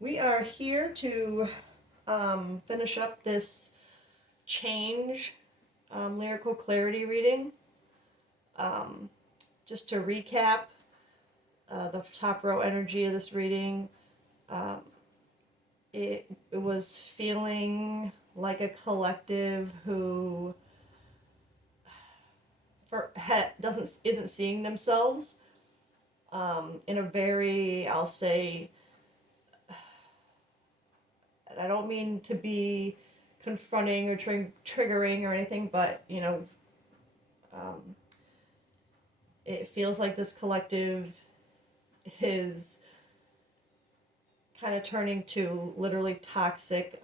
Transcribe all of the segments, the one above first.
We are here to finish up this change lyrical clarity reading. Just to recap, the top row energy of this reading, it was feeling like a collective who isn't seeing themselves in a very, I'll say, and I don't mean to be confronting or triggering or anything, but it feels like this collective is kind of turning to literally toxic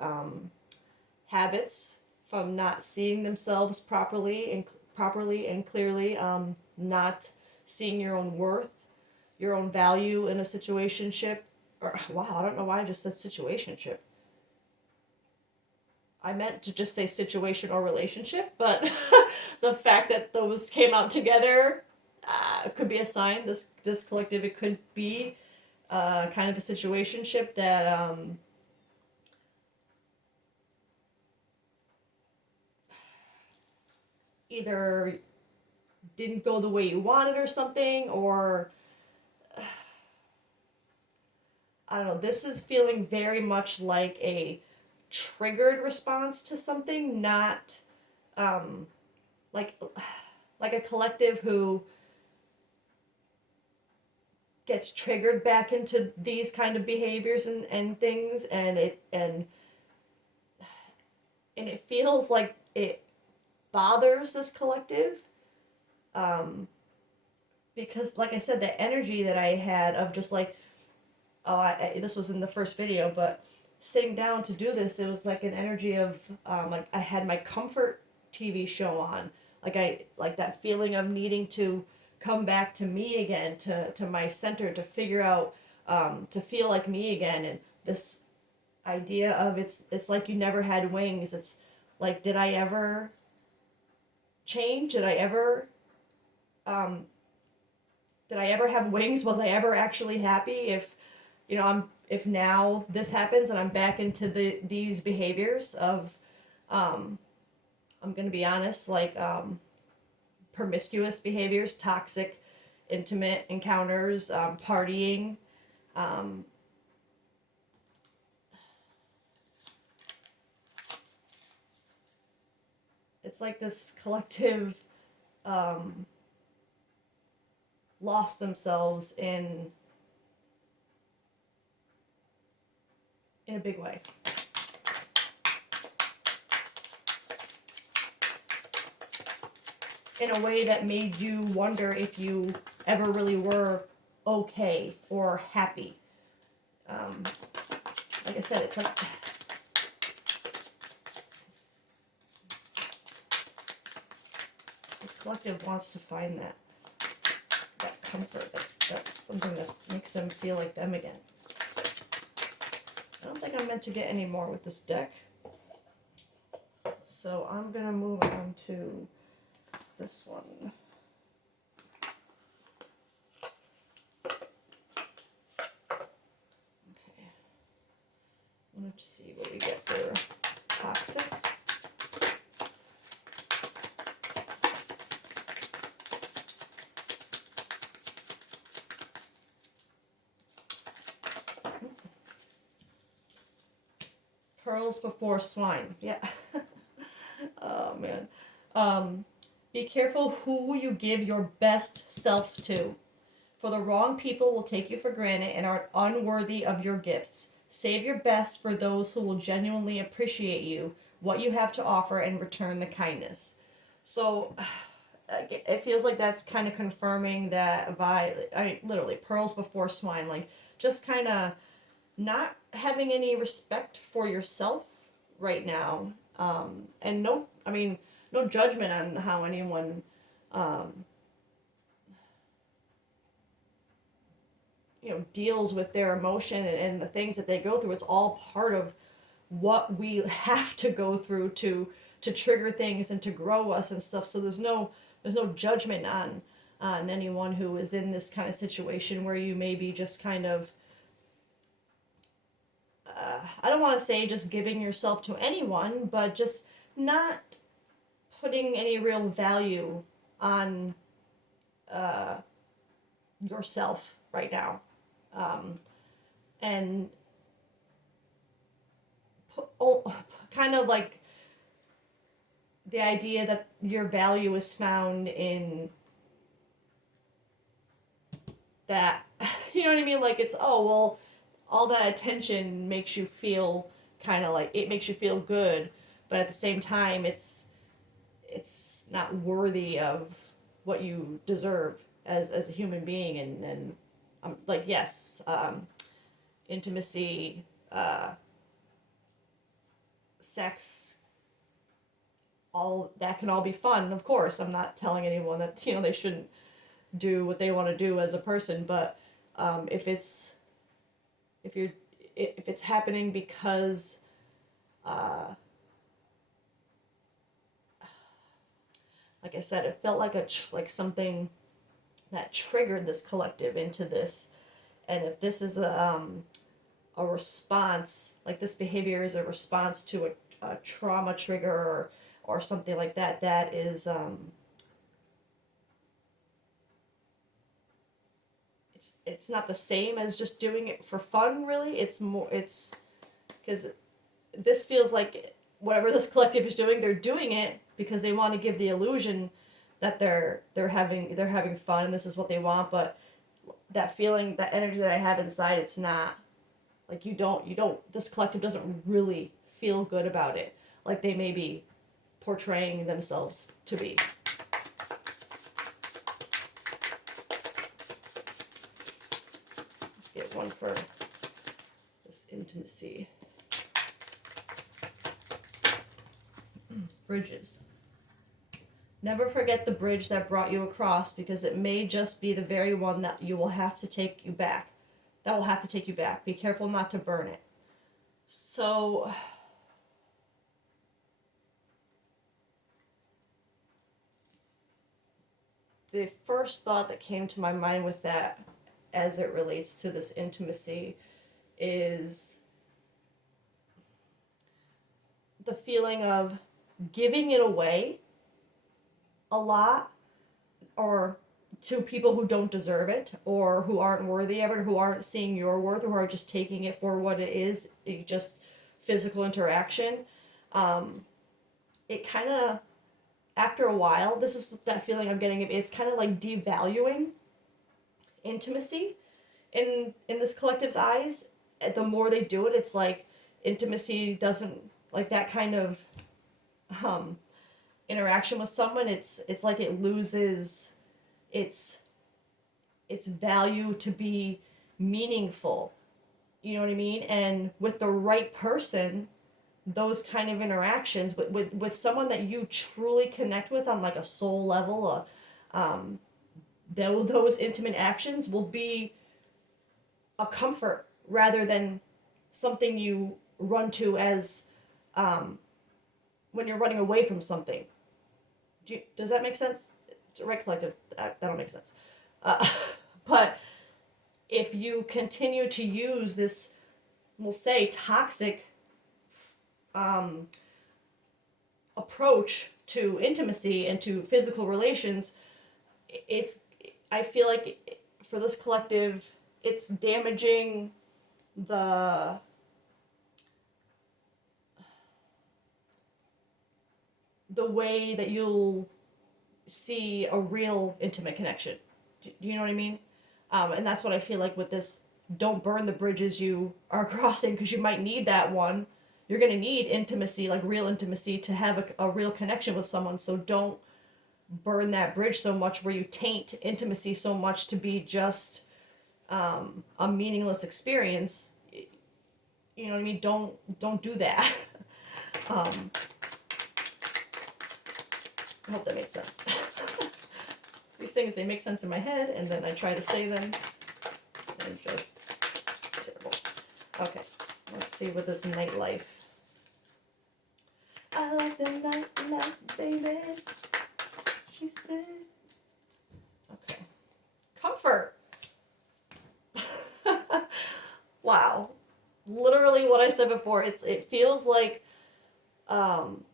habits from not seeing themselves properly and clearly, not seeing your own worth, your own value in a situationship. Or wow, I don't know why I just said situationship. I meant to just say situation or relationship, but the fact that those came out together could be a sign. This collective, it could be kind of a situationship that either didn't go the way you wanted or something, or I don't know. This is feeling very much like a triggered response to something, not like like a collective who gets triggered back into these kind of behaviors and things, and it feels like it bothers this collective, because like I said, the energy that I had of just like, oh, this was in the first video, but sitting down to do this, it was like an energy of like I had my comfort TV show on, like that feeling of needing to come back to me again, to my center, to figure out, to feel like me again, and this idea of it's like you never had wings. It's like, did I ever change? Did I ever have wings? Was I ever actually happy? If now this happens and I'm back into these behaviors of, I'm gonna be honest, like promiscuous behaviors, toxic, intimate encounters, partying. Um, it's like this collective lost themselves in a big way. In a way that made you wonder if you ever really were okay or happy. Like I said, it's like this collective wants to find that comfort. That's something that makes them feel like them again. I don't think I'm meant to get any more with this deck, so I'm gonna move on to this one. Okay, let's see what we get for toxic. Pearls before swine. Yeah. Oh man. Be careful who you give your best self to, for the wrong people will take you for granted and are unworthy of your gifts. Save your best for those who will genuinely appreciate you, what you have to offer, and return the kindness. So it feels like that's kind of confirming that literally, pearls before swine. Like, just kind of not having any respect for yourself right now. And no judgment on how anyone deals with their emotion and the things that they go through. It's all part of what we have to go through to trigger things and to grow us and stuff. So there's no judgment on anyone who is in this kind of situation where you maybe just kind of I don't want to say just giving yourself to anyone, but just not putting any real value on yourself right now. And kind of like the idea that your value is found in that, you know what I mean? Like it's, oh, well, all that attention makes you feel kind of like, it makes you feel good, but at the same time, it's not worthy of what you deserve as a human being. And like, yes, intimacy, sex, all that can all be fun, of course. I'm not telling anyone that, you know, they shouldn't do what they want to do as a person, but if it's if you're if it's happening because like I said, it felt like like something that triggered this collective into this. And if this is a response, like this behavior is a response to a trauma trigger, or something like that, that is it's not the same as just doing it for fun, really. It's more, it's because this feels like whatever this collective is doing, they're doing it because they want to give the illusion that they're having fun and this is what they want. But that feeling, that energy that I have inside, it's not like, you don't this collective doesn't really feel good about it like they may be portraying themselves to be. Let's get one for this intimacy. Bridges. Never forget the bridge that brought you across, because it may just be the very one that you will have to take you back. That will have to take you back. Be careful not to burn it. So, the first thought that came to my mind with that, as it relates to this intimacy, is the feeling of giving it away a lot, or to people who don't deserve it, or who aren't worthy of it, or who aren't seeing your worth, or who are just taking it for what it is, just physical interaction. It kind of, after a while, this is that feeling I'm getting, it's kind of like devaluing intimacy in this collective's eyes. The more they do it, it's like intimacy doesn't, like that kind of interaction with someone, it's like it loses its value to be meaningful. You know what I mean? And with the right person, those kind of interactions with someone that you truly connect with on like a soul level, those intimate actions will be a comfort rather than something you run to as when you're running away from something. Does that make sense? It's a right collective. That don't make sense. But if you continue to use this, we'll say, toxic approach to intimacy and to physical relations, I feel like for this collective, it's damaging the way that you'll see a real intimate connection. Do you know what I mean? And that's what I feel like with this. Don't burn the bridges you are crossing, because you might need that one. You're going to need intimacy, like real intimacy, to have a real connection with someone. So don't burn that bridge so much where you taint intimacy so much to be just a meaningless experience. You know what I mean? Don't do that. I hope that makes sense. These things, they make sense in my head, and then I try to say them, and it's terrible. Okay, let's see what this nightlife. I like the nightlife, baby, she said. Okay. Comfort. Wow. literally what I said before. It feels like um,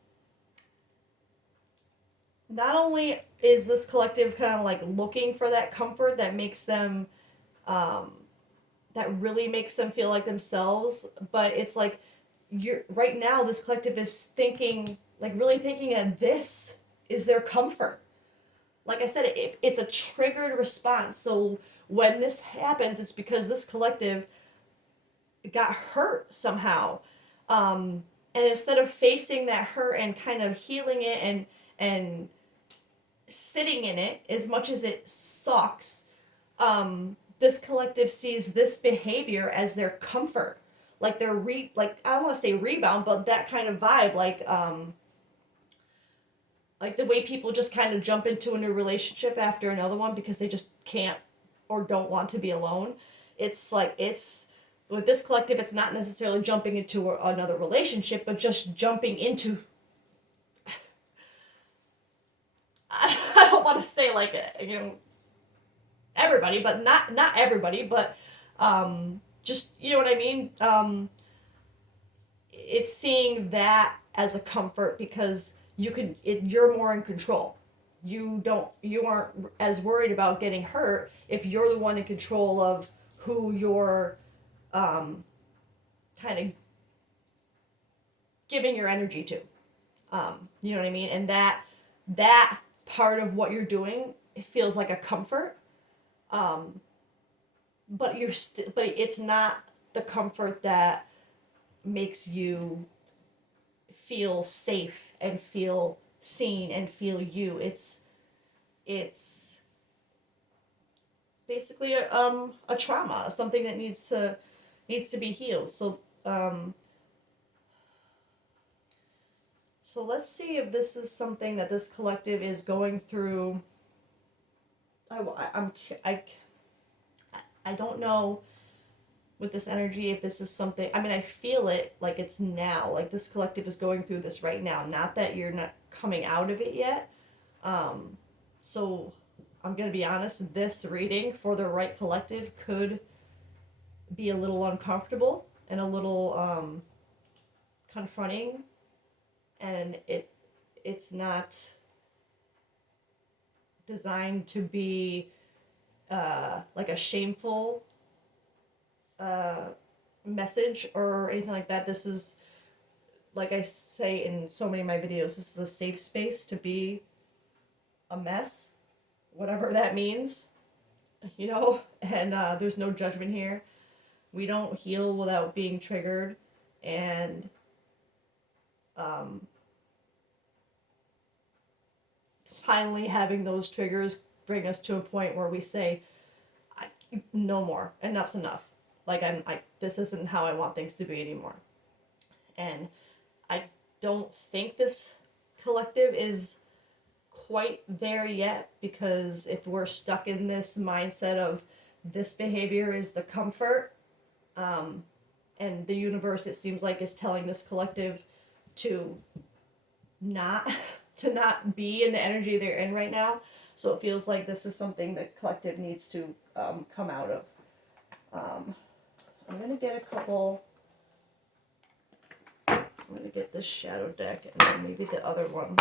not only is this collective kind of like looking for that comfort that makes them that really makes them feel like themselves, but it's like you're right now this collective is thinking, like really thinking that this is their comfort. Like I said, it's a triggered response. So when this happens, it's because this collective got hurt somehow. And instead of facing that hurt and kind of healing it and sitting in it, as much as it sucks, this collective sees this behavior as their comfort, like their like I don't want to say rebound, but that kind of vibe, like the way people just kind of jump into a new relationship after another one because they just can't or don't want to be alone. It's like it's with this collective, it's not necessarily jumping into another relationship, but just jumping into. I don't want to say like everybody, but not everybody, but just you know what I mean. It's seeing that as a comfort because you're more in control. You aren't as worried about getting hurt if you're the one in control of who you're kind of giving your energy to. You know what I mean? And that part of what you're doing, it feels like a comfort. But but it's not the comfort that makes you feel safe and feel seen and feel you. It's basically a trauma, something that needs to be healed. So let's see if this is something that this collective is going through. I'm I don't know with this energy if this is something. I mean, I feel it like it's now, like this collective is going through this right now, not that you're not coming out of it yet. So I'm going to be honest, this reading for the right collective could be a little uncomfortable and a little confronting, and it's not designed to be like a shameful message or anything like that. This is, like I say in so many of my videos, this is a safe space to be a mess, whatever that means, you know, and there's no judgment here. We don't heal without being triggered, and finally having those triggers bring us to a point where we say, no more, enough's enough. Like this isn't how I want things to be anymore. And I don't think this collective is quite there yet, because if we're stuck in this mindset of this behavior is the comfort, and the universe, it seems like, is telling this collective to not to not be in the energy they're in right now. So it feels like this is something the collective needs to come out of. I'm gonna get a couple. I'm gonna get this shadow deck and then maybe the other one,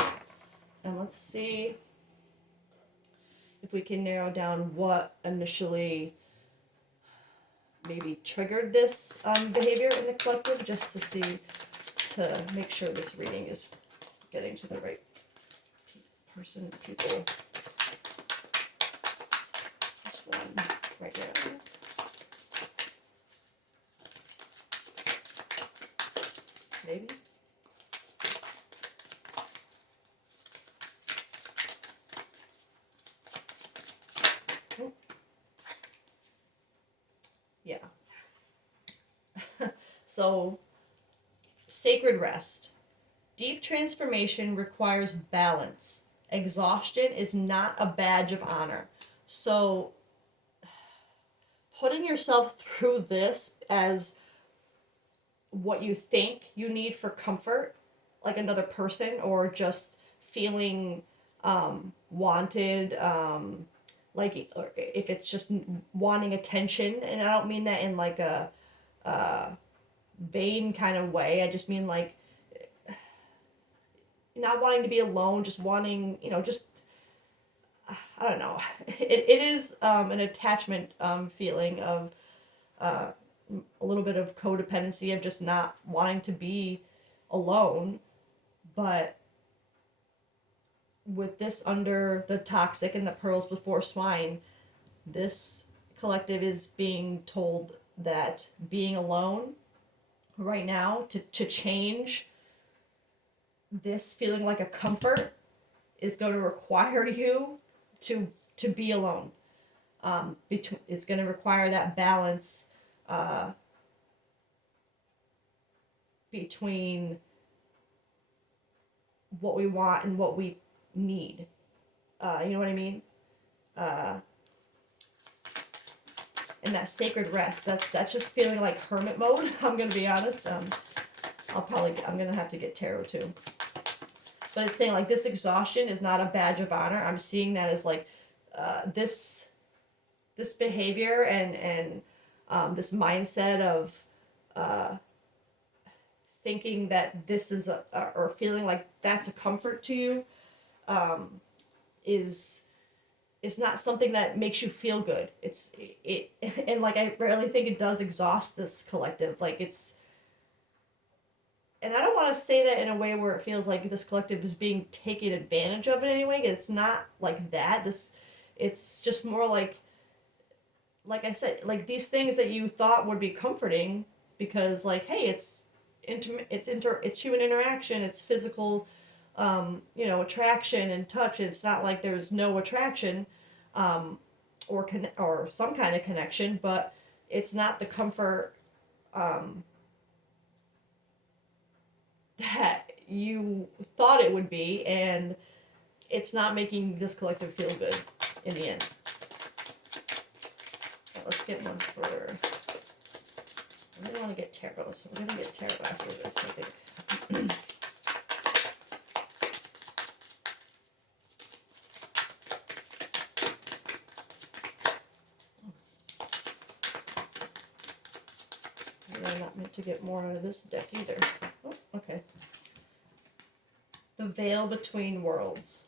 and let's see if we can narrow down what initially maybe triggered this behavior in the collective, just to see, to make sure this reading is getting to the right person, people. Just one right now. Maybe. Oh. Yeah. So, sacred rest. Deep transformation requires balance. Exhaustion is not a badge of honor. So, putting yourself through this as what you think you need for comfort, like another person, or just feeling wanted, like, or if it's just wanting attention, and I don't mean that in like a vain kind of way. I just mean like not wanting to be alone, just wanting, just I don't know. It is an attachment feeling of a little bit of codependency of just not wanting to be alone. But with this under the toxic and the pearls before swine, this collective is being told that being alone right now to change this feeling like a comfort is going to require you to be alone. It's going to require that balance between what we want and what we need. You know what I mean? And that sacred rest, that's just feeling like hermit mode. I'm gonna be honest. I'm gonna have to get tarot too. But it's saying like this exhaustion is not a badge of honor. I'm seeing that as like this behavior and this mindset of thinking that this is or feeling like that's a comfort to you is not something that makes you feel good. It and like I really think it does exhaust this collective. Like it's, and I don't want to say that in a way where it feels like this collective is being taken advantage of in any way. It's not like that. It's just more like I said, like these things that you thought would be comforting because like, hey, it's intimate, it's human interaction, it's physical, attraction and touch. It's not like there's no attraction, or some kind of connection, but it's not the comfort that you thought it would be, and it's not making this collective feel good in the end. Let's get one for. I really want to get tarot, so we're gonna get tarot after this, I think. I'm not meant to get more out of this deck either. Oh, okay. The Veil Between Worlds.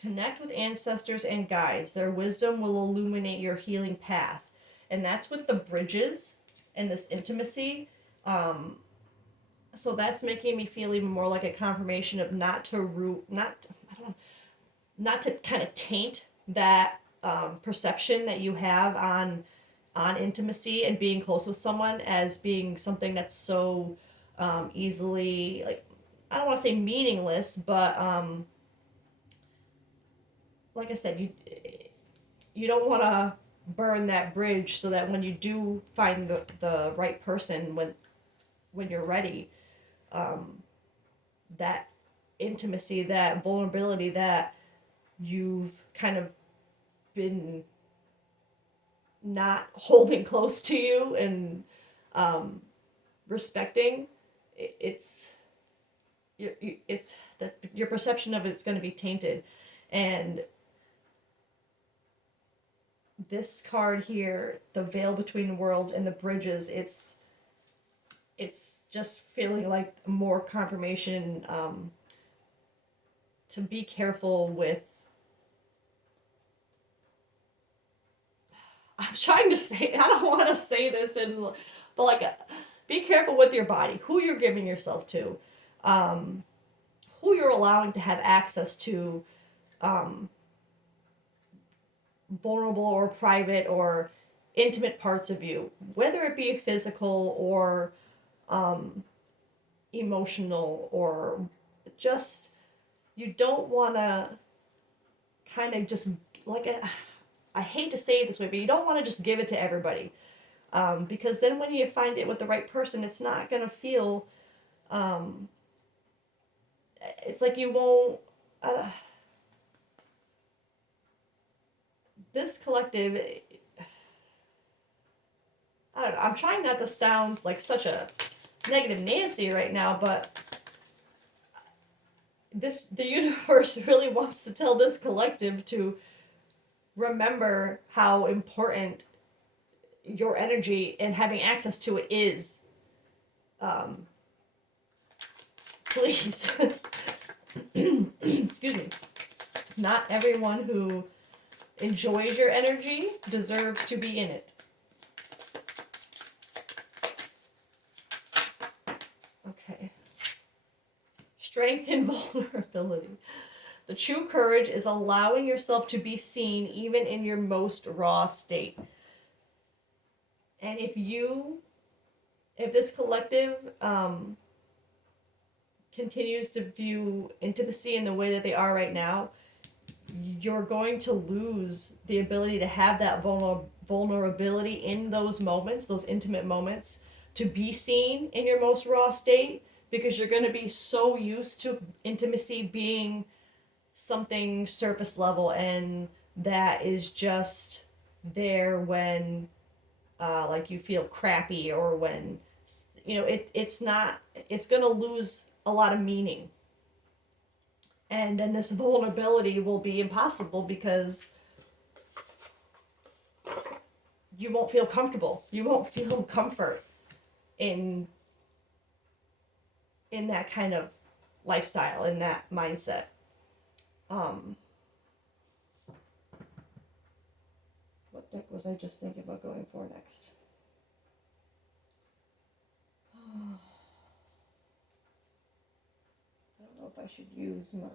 Connect with ancestors and guides. Their wisdom will illuminate your healing path. And that's with the bridges and this intimacy. So that's making me feel even more like a confirmation of not to kind of taint that perception that you have on intimacy and being close with someone as being something that's so easily, like, I don't want to say meaningless, but like I said, you don't want to burn that bridge, so that when you do find the right person, when you're ready, that intimacy, that vulnerability that you've kind of been not holding close to you and respecting, it's that your perception of it's going to be tainted. And this card here, the Veil Between Worlds and the bridges, it's just feeling like more confirmation to be careful with. I'm trying to say, I don't want to say this, but like, be careful with your body, who you're giving yourself to, who you're allowing to have access to vulnerable or private or intimate parts of you, whether it be physical or emotional, or just, you don't want to kind of just, like, I hate to say it this way, but you don't want to just give it to everybody. Because then when you find it with the right person, it's not going to feel, it's like you won't, this collective, I don't know, I'm trying not to sound like such a negative Nancy right now, but the universe really wants to tell this collective to remember how important your energy and having access to it is. Please, excuse me, not everyone who enjoys your energy deserves to be in it. Okay. Strength and vulnerability. The true courage is allowing yourself to be seen even in your most raw state. And if this collective continues to view intimacy in the way that they are right now, you're going to lose the ability to have that vulnerability in those moments, those intimate moments, to be seen in your most raw state, because you're going to be so used to intimacy being something surface level, and that is just there when like you feel crappy, or when it's not, it's going to lose a lot of meaning. And then this vulnerability will be impossible because you won't feel comfortable. You won't feel comfort in that kind of lifestyle, in that mindset. What deck was I just thinking about going for next? I don't know if I should use my...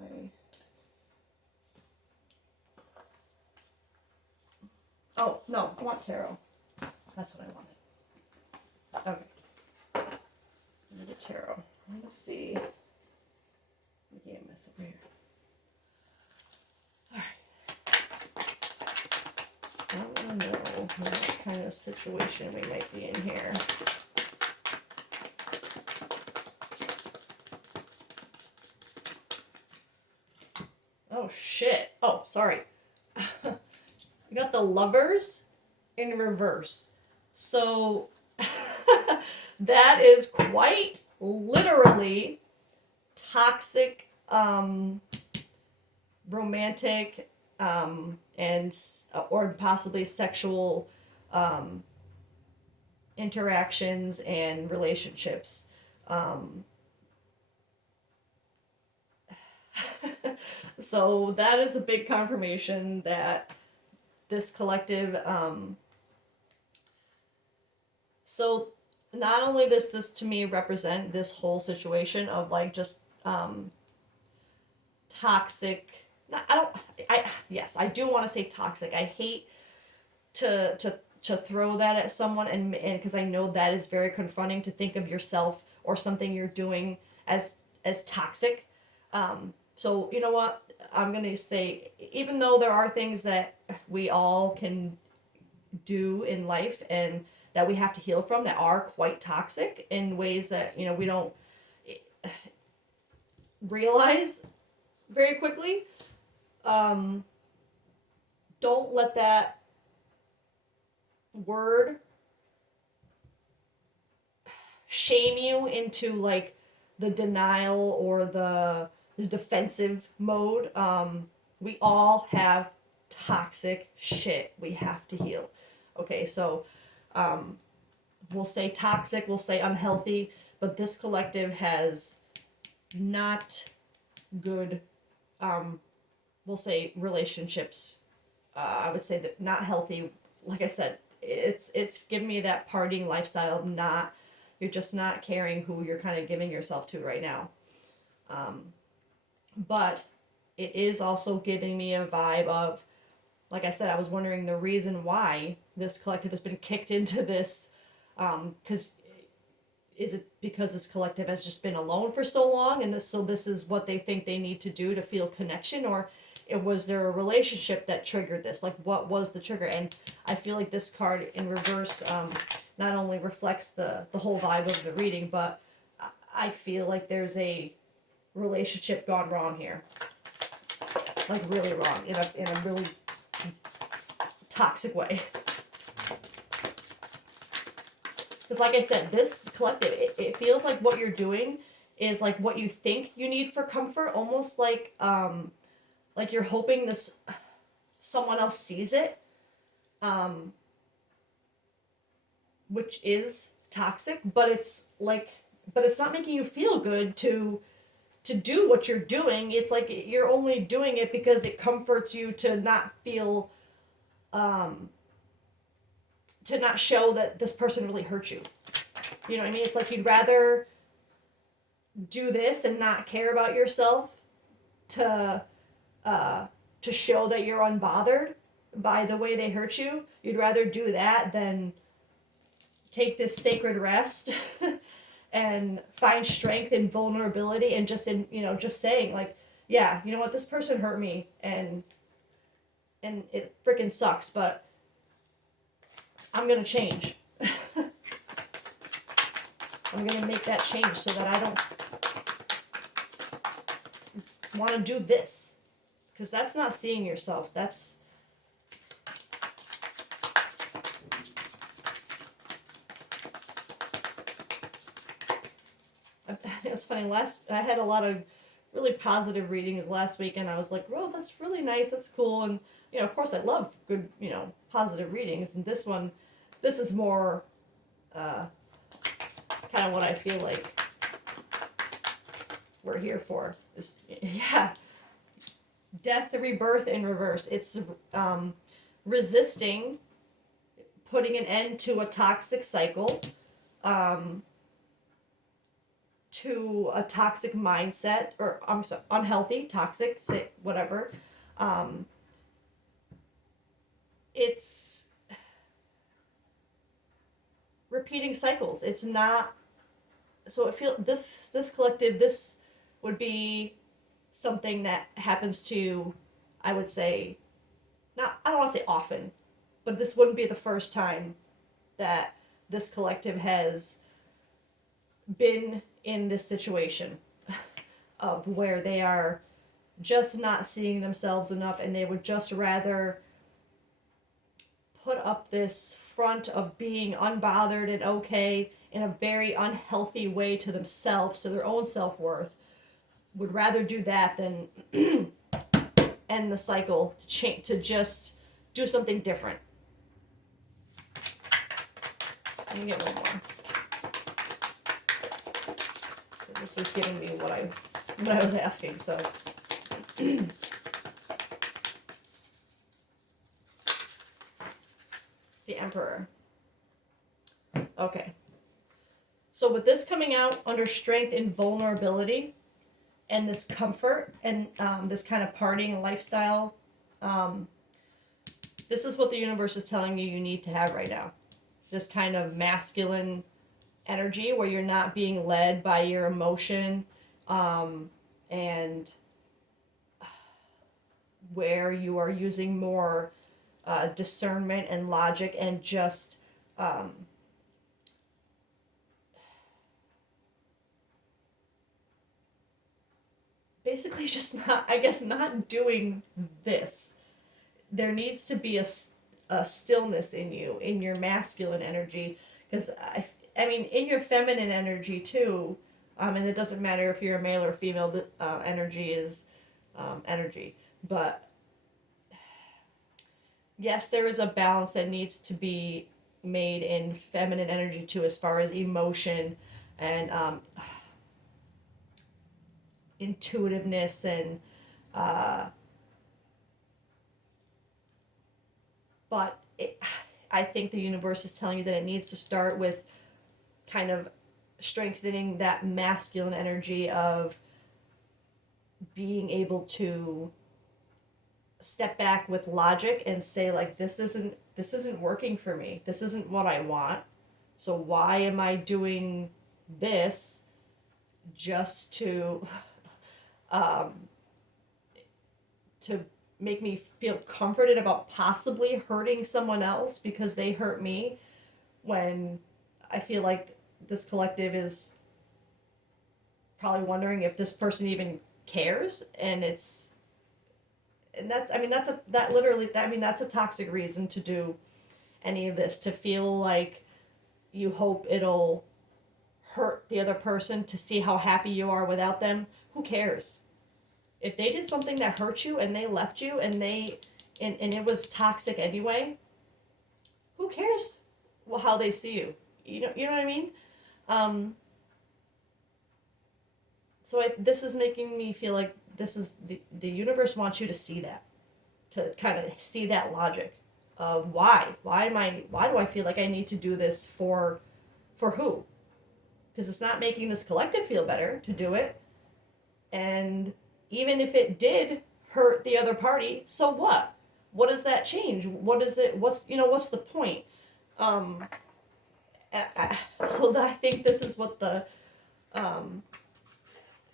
Oh, no, I want tarot. That's what I wanted. Okay. The tarot. Let's see. Making a mess over here. Alright. I don't know what kind of situation we might be in here. Oh, shit. Oh, sorry. We got the Lovers in reverse. So that is quite literally toxic, romantic, and or possibly sexual interactions and relationships. So that is a big confirmation that this collective, so not only does this to me represent this whole situation of like just toxic, yes, I do want to say toxic. I hate to throw that at someone, and because I know that is very confronting, to think of yourself or something you're doing as toxic. So you know what? I'm going to say, even though there are things that we all can do in life and that we have to heal from that are quite toxic in ways that, we don't realize very quickly, don't let that word shame you into like the denial or the defensive mode. We all have toxic shit we have to heal. Okay, so we'll say toxic, we'll say unhealthy, but this collective has not good, we'll say relationships. I would say that not healthy. Like I said, it's giving me that partying lifestyle. Not, you're just not caring who you're kind of giving yourself to right now. But it is also giving me a vibe of, like I said, I was wondering the reason why this collective has been kicked into this, because is it because this collective has just been alone for so long, and this is what they think they need to do to feel connection, or was there a relationship that triggered this? Like, what was the trigger? And I feel like this card in reverse not only reflects the whole vibe of the reading, but I feel like there's a relationship gone wrong here, like really wrong, in a really toxic way. Because like I said, this collective, it feels like what you're doing is like what you think you need for comfort, almost like you're hoping this someone else sees it, which is toxic, but it's like but it's not making you feel good to do what you're doing. It's like you're only doing it because it comforts you to not feel, to not show that this person really hurt you. You know what I mean? It's like you'd rather do this and not care about yourself to to show that you're unbothered by the way they hurt you. You'd rather do that than take this sacred rest and find strength in vulnerability and just in, just saying like, yeah, you know what, this person hurt me and it freaking sucks, but I'm gonna change. I'm gonna make that change so that I don't want to do this, because that's not seeing yourself. That's it's funny. I had a lot of really positive readings last week, and I was like, "Whoa, that's really nice. That's cool." And of course, I love good, positive readings. And this is more kind of what I feel like we're here for. Is yeah, death, rebirth in reverse. It's resisting, putting an end to a toxic cycle, to a toxic mindset, or I'm sorry, unhealthy, toxic, say whatever. It's repeating cycles. It's not. So it feel this collective, this would be something that happens to, I would say, not, I don't want to say often, but this wouldn't be the first time that this collective has been in this situation of where they are just not seeing themselves enough, and they would just rather put up this front of being unbothered and okay in a very unhealthy way to themselves, to their own self-worth. Would rather do that than end the cycle, to just do something different. Let me get one more. This is giving me what I was asking, so. The Emperor. Okay. So with this coming out under strength and vulnerability, and this comfort, and this kind of partying lifestyle, this is what the universe is telling you need to have right now. This kind of masculine energy where you're not being led by your emotion, and where you are using more discernment and logic, and just basically just not, I guess, not doing this. There needs to be a stillness in you, in your masculine energy, because I mean, in your feminine energy too, and it doesn't matter if you're a male or female, the energy is energy. But yes, there is a balance that needs to be made in feminine energy too, as far as emotion and intuitiveness, and but I think the universe is telling you that it needs to start with kind of strengthening that masculine energy of being able to step back with logic and say, like, this isn't working for me. This isn't what I want. So why am I doing this just to make me feel comforted about possibly hurting someone else because they hurt me, when I feel like this collective is probably wondering if this person even cares, and that's, I mean, that's a toxic reason to do any of this, to feel like you hope it'll hurt the other person to see how happy you are without them. Who cares? If they did something that hurt you and they left you, and and it was toxic anyway, who cares how they see you? You know what I mean? So this is making me feel like this is the universe wants you to see that, to kind of see that logic of why do I feel like I need to do this for who? Because it's not making this collective feel better to do it. And even if it did hurt the other party, so what? What does that change? What is it? What's the point? Um, so I think this is what the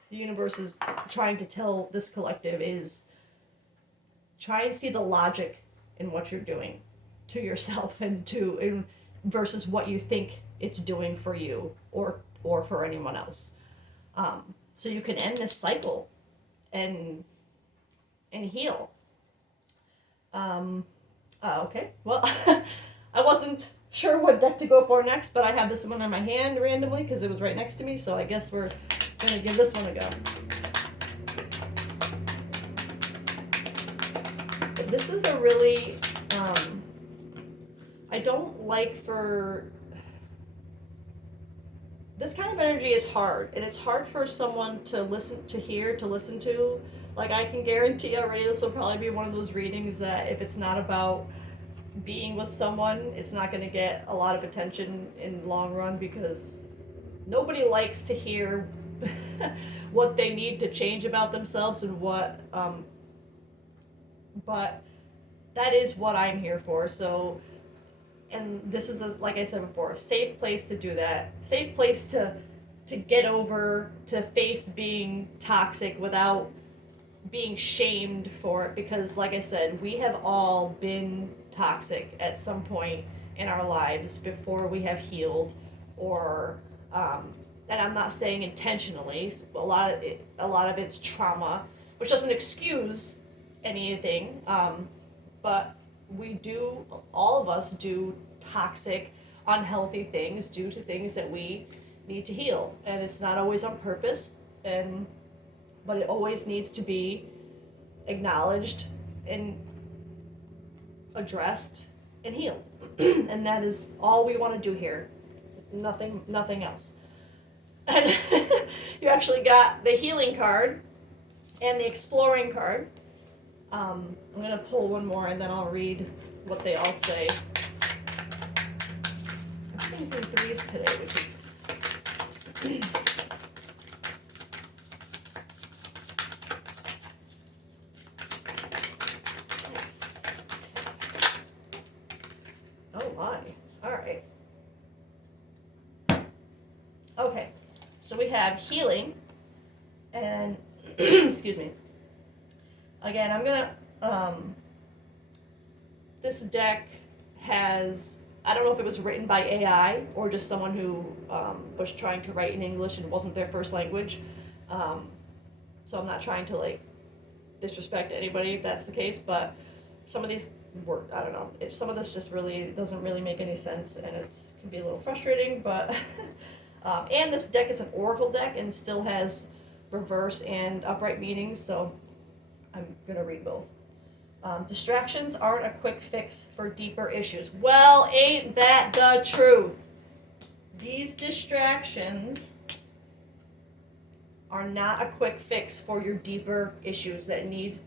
universe is trying to tell this collective is try and see the logic in what you're doing to yourself and versus what you think it's doing for you or for anyone else. So you can end this cycle and heal. Okay, well, I wasn't sure what deck to go for next, but I have this one in my hand randomly because it was right next to me, so I guess we're gonna give this one a go. This is a really, I don't like for, this kind of energy is hard, and it's hard for someone to listen to. Like, I can guarantee already this will probably be one of those readings that if it's not about being with someone, it's not going to get a lot of attention in the long run, because nobody likes to hear what they need to change about themselves and what, but that is what I'm here for. So, and this is, like I said before, a safe place to do that. Safe place to get over, to face being toxic without being shamed for it, because like I said, we have all been toxic at some point in our lives before we have healed, or and I'm not saying intentionally. A lot of it's trauma, which doesn't excuse anything, but all of us do toxic, unhealthy things due to things that we need to heal, and it's not always on purpose, but it always needs to be acknowledged and addressed and healed. And that is all we want to do here. Nothing else. And you actually got the healing card and the exploring card. I'm going to pull one more and then I'll read what they all say. I'm using threes today, which is nice. Oh my. Alright. Okay. So we have healing and excuse me. Again, I'm gonna this deck has, I don't know if it was written by AI or just someone who was trying to write in English and it wasn't their first language. So I'm not trying to like disrespect anybody if that's the case, but some of these work, I don't know. Some of this just really doesn't really make any sense, and it can be a little frustrating, but and this deck is an oracle deck and still has reverse and upright meanings, so I'm going to read both. Distractions aren't a quick fix for deeper issues. Well, ain't that the truth? These distractions are not a quick fix for your deeper issues that need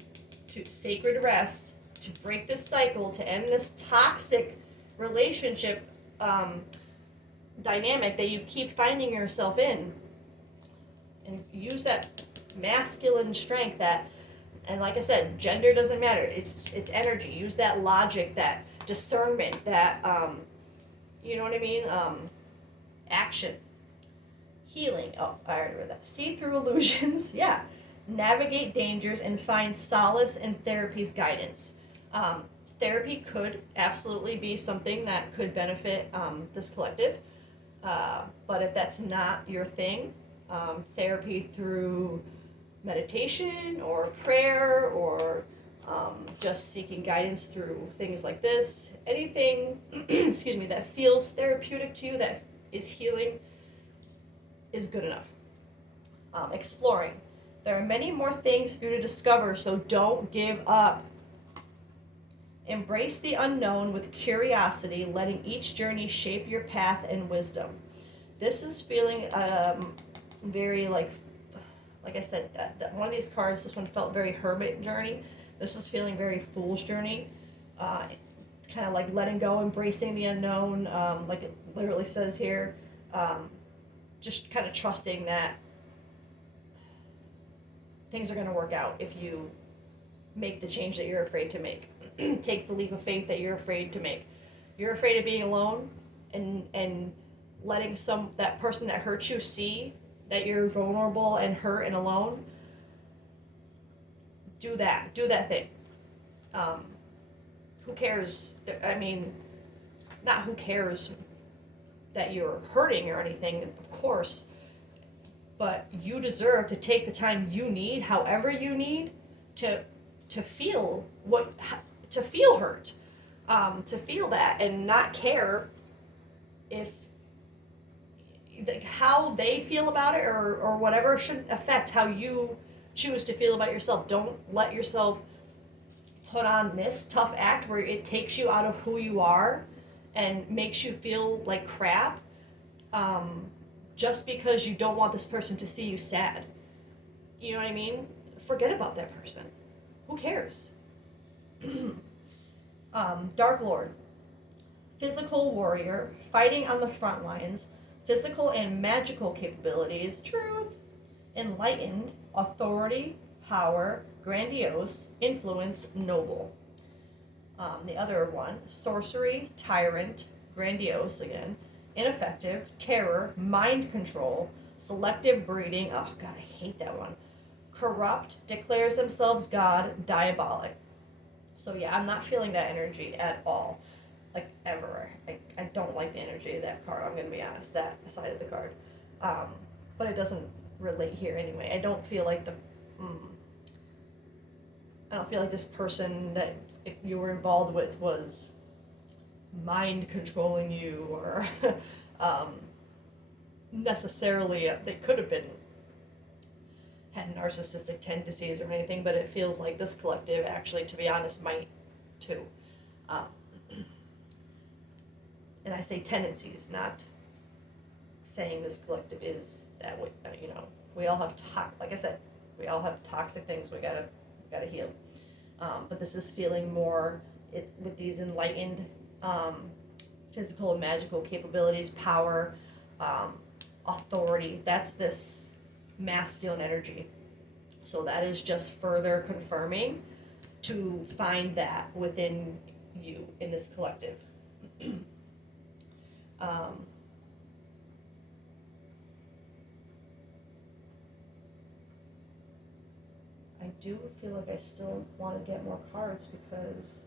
sacred rest, to break this cycle, to end this toxic relationship dynamic that you keep finding yourself in. And use that masculine strength that, and like I said, gender doesn't matter. It's energy. Use that logic, that discernment, that you know what I mean? Action. Healing. Oh, I already read that. See through illusions. Yeah. Navigate dangers and find solace in therapy's guidance. Therapy could absolutely be something that could benefit this collective. But if that's not your thing, therapy through meditation or prayer or just seeking guidance through things like this, anything excuse me, that feels therapeutic to you, that is healing, is good enough. Exploring. There are many more things for you to discover, so don't give up. Embrace the unknown with curiosity, letting each journey shape your path and wisdom. This is feeling very like like I said, one of these cards, this one felt very hermit journey. This is feeling very fool's journey. Uh, kind of like letting go, embracing the unknown, like it literally says here. Just kind of trusting that things are going to work out if you make the change that you're afraid to make. Take the leap of faith that you're afraid to make. You're afraid of being alone, and letting that person that hurt you see that you're vulnerable and hurt and alone. Do that thing. Who cares? I mean, not who cares that you're hurting or anything, of course, but you deserve to take the time you need, however you need, to feel to feel hurt, to feel that, and not care if how they feel about it, or whatever shouldn't affect how you choose to feel about yourself. Don't let yourself put on this tough act where it takes you out of who you are and makes you feel like crap, just because you don't want this person to see you sad. You know what I mean? Forget about that person. Who cares? Dark Lord. Physical warrior, fighting on the front lines, physical and magical capabilities, truth, enlightened, authority, power, grandiose, influence, noble. The other one, sorcery, tyrant, grandiose again, ineffective, terror, mind control, selective breeding, oh god, I hate that one, corrupt, declares themselves God, diabolic. So yeah, I'm not feeling that energy at all. Like, ever. I don't like the energy of that card, I'm going to be honest, that side of the card. But it doesn't relate here anyway. I don't feel like I don't feel like this person that you were involved with was mind controlling you, or necessarily, they could have been had narcissistic tendencies or anything, but it feels like this collective actually, to be honest, might too. And I say tendencies, not saying this collective is that way. We all have like I said, we all have toxic things we gotta heal. But this is feeling more with these enlightened, physical and magical capabilities, power, authority. That's this masculine energy. So that is just further confirming to find that within you in this collective. I do feel like I still want to get more cards, because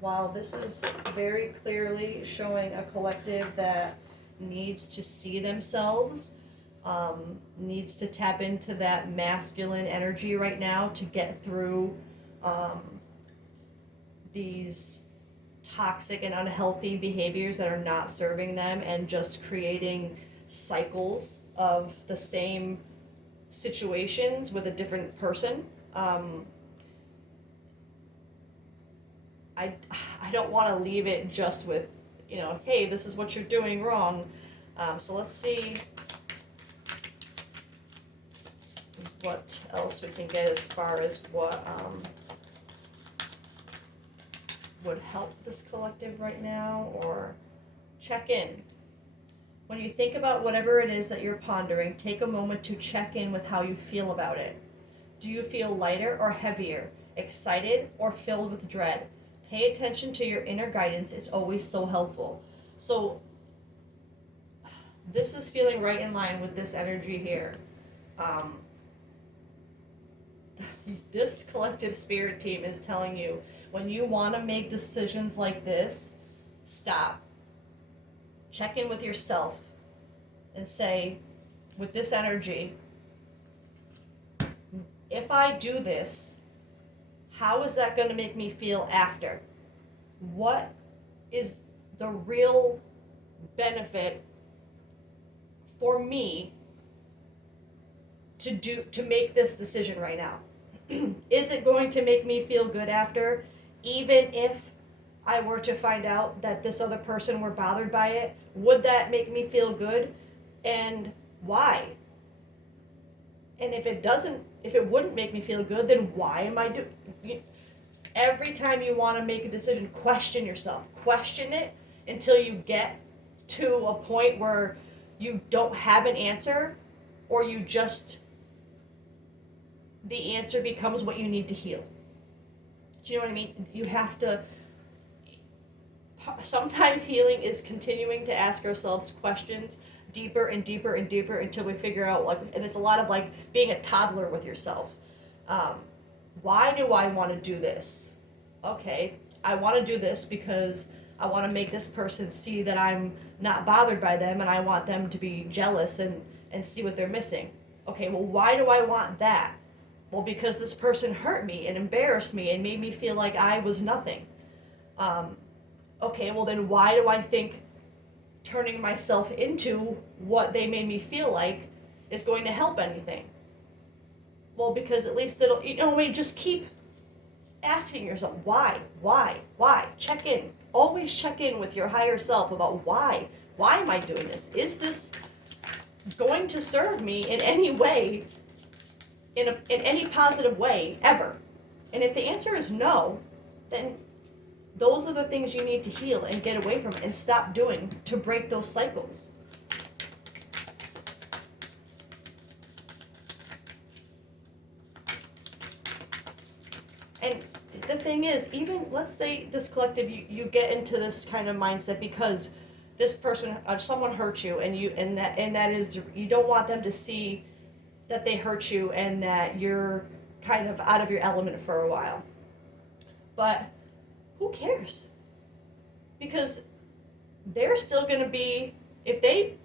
while this is very clearly showing a collective that needs to see themselves, needs to tap into that masculine energy right now to get through these toxic and unhealthy behaviors that are not serving them, and just creating cycles of the same situations with a different person. I don't want to leave it just with, hey, this is what you're doing wrong. So let's see what else we can get as far as what would help this collective right now, or check in. When you think about whatever it is that you're pondering, take a moment to check in with how you feel about it. Do you feel lighter or heavier, excited or filled with dread? Pay attention to your inner guidance. It's always so helpful. So this is feeling right in line with this energy here. This collective spirit team is telling you, when you want to make decisions like this, stop. Check in with yourself and say, with this energy, if I do this, how is that going to make me feel after? What is the real benefit for me to make this decision right now? Is it going to make me feel good after, even if I were to find out that this other person were bothered by it? Would that make me feel good? and why? And if it wouldn't make me feel good, then why am I doing? Every time you want to make a decision, question yourself. Question it until you get to a point where you don't have an answer, or the answer becomes what you need to heal. Do you know what I mean? You have to. Sometimes healing is continuing to ask ourselves questions deeper and deeper and deeper until we figure out, like, and it's a lot of like being a toddler with yourself. Why do I want to do this? Okay, I want to do this because I want to make this person see that I'm not bothered by them, and I want them to be jealous and see what they're missing. Okay, well, why do I want that? Well, because this person hurt me and embarrassed me and made me feel like I was nothing. Okay, well, then why do I think turning myself into what they made me feel like is going to help anything? Well, because at least it'll, just keep asking yourself, why? Check in. Always check in with your higher self about why. Why am I doing this? Is this going to serve me in any way, in any positive way, ever? And if the answer is no, then those are the things you need to heal and get away from and stop doing to break those cycles. And the thing is, even let's say this collective, you get into this kind of mindset because this person, someone hurt you, and that is, you don't want them to see that they hurt you and that you're kind of out of your element for a while. But who cares? Because they're still going to be, if they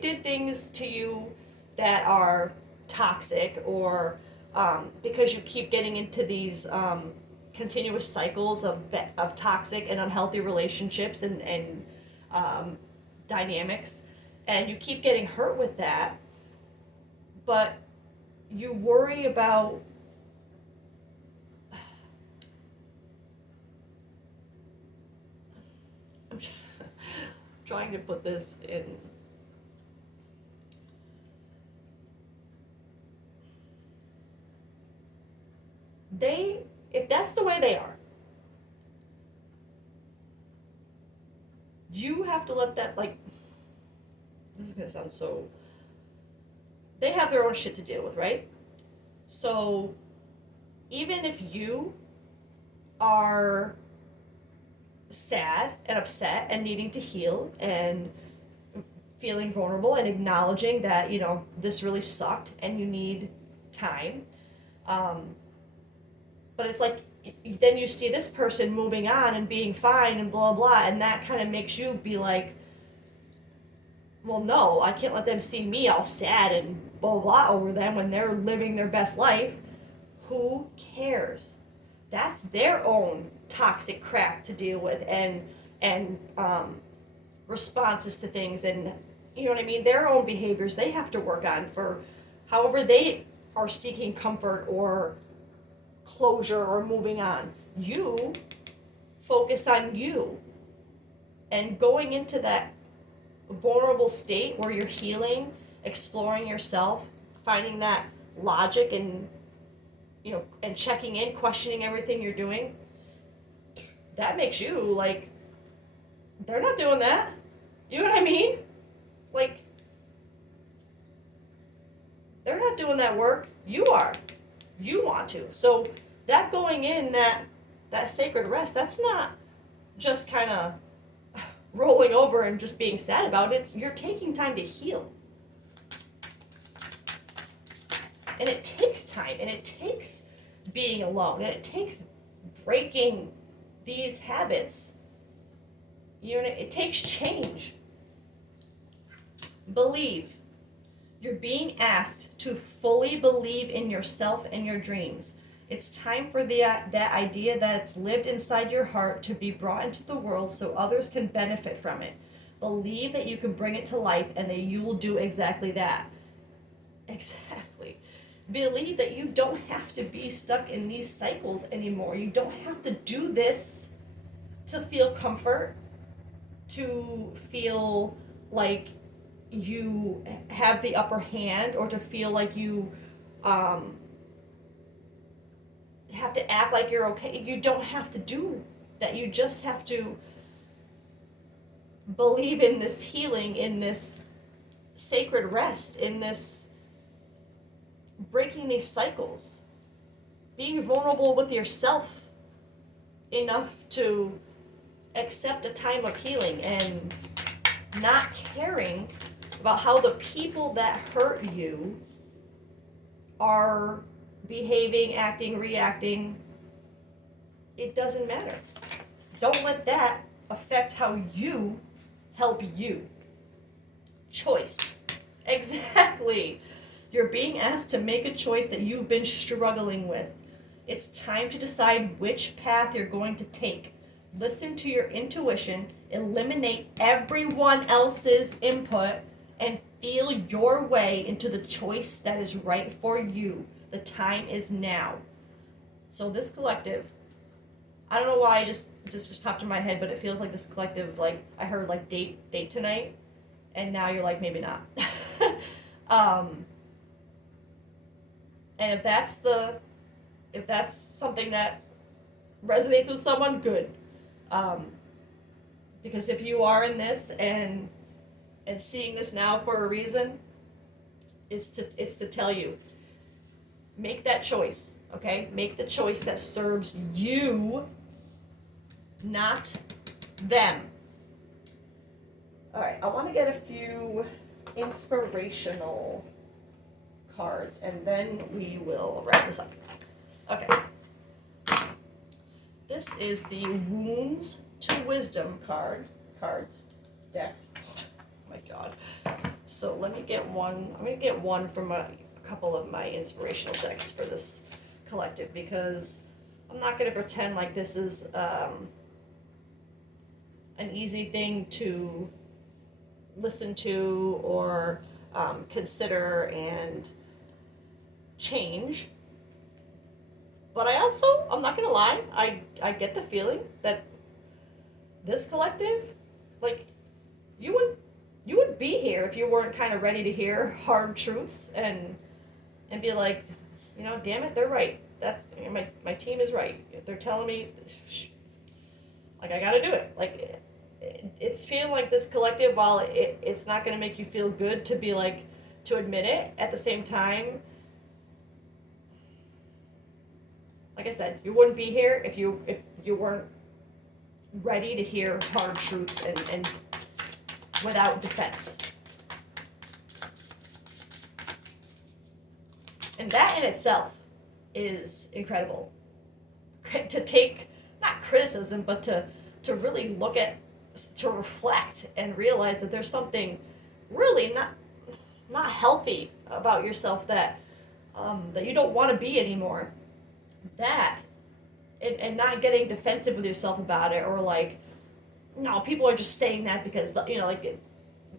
did things to you that are toxic, or because you keep getting into these continuous cycles of toxic and unhealthy relationships and dynamics, and you keep getting hurt with that, but you worry about trying to put this in. If that's the way they are, you have to let that, like, this is gonna sound so, they have their own shit to deal with, right? So even if you are sad and upset and needing to heal and feeling vulnerable and acknowledging that, this really sucked and you need time, but it's like, then you see this person moving on and being fine and blah blah, and that kind of makes you be like, well, no, I can't let them see me all sad and blah blah over them when they're living their best life. Who cares? That's their own toxic crap to deal with, and responses to things, and you know what I mean, their own behaviors they have to work on for however they are seeking comfort or closure or moving on. You focus on you and going into that vulnerable state where you're healing, exploring yourself, finding that logic and and checking in, questioning everything you're doing. That makes you like, they're not doing that. You know what I mean? Like, they're not doing that work. You are. You want to. So that going in, that sacred rest, that's not just kind of rolling over and just being sad about it. You're taking time to heal. And it takes time, and it takes being alone, and it takes breaking these habits. It takes change. Believe. You're being asked to fully believe in yourself and your dreams. It's time for that idea that's lived inside your heart to be brought into the world so others can benefit from it. Believe that you can bring it to life and that you will do exactly that. Exactly. Believe that you don't have to be stuck in these cycles anymore. You don't have to do this to feel comfort, to feel like you have the upper hand, or to feel like you have to act like you're okay. You don't have to do that. You just have to believe in this healing, in this sacred rest, in this breaking these cycles, being vulnerable with yourself enough to accept a time of healing, and not caring about how the people that hurt you are behaving, acting, reacting. It doesn't matter. Don't let that affect how you help you. Choice. Exactly. You're being asked to make a choice that you've been struggling with. It's time to decide which path you're going to take. Listen to your intuition, eliminate everyone else's input, and feel your way into the choice that is right for you. The time is now. So this collective, I don't know why this just popped in my head, but it feels like this collective, like I heard like date tonight, and now you're like maybe not. And if that's something that resonates with someone, good. Because if you are in this and seeing this now for a reason, it's to tell you, make that choice, okay? Make the choice that serves you, not them. All right, I want to get a few inspirational cards, and then we will wrap this up. Okay. This is the Wounds to Wisdom cards deck. Oh my God. So let me get one. I'm going to get one from a couple of my inspirational decks for this collective, because I'm not going to pretend like this is an easy thing to listen to or consider and change. But I'm not going to lie, I get the feeling that this collective, like, you would be here if you weren't kind of ready to hear hard truths and be like, damn it, they're right. That's my team is right. If they're telling me, like, I got to do it. Like, it's feeling like this collective, while it's not going to make you feel good to be like, to admit it, at the same time, like I said, you wouldn't be here if you weren't ready to hear hard truths and without defense. And that in itself is incredible. To take, not criticism, but to really look at, to reflect and realize that there's something really not healthy about yourself that you don't want to be anymore. That, and not getting defensive with yourself about it, or like, no, people are just saying that because, like,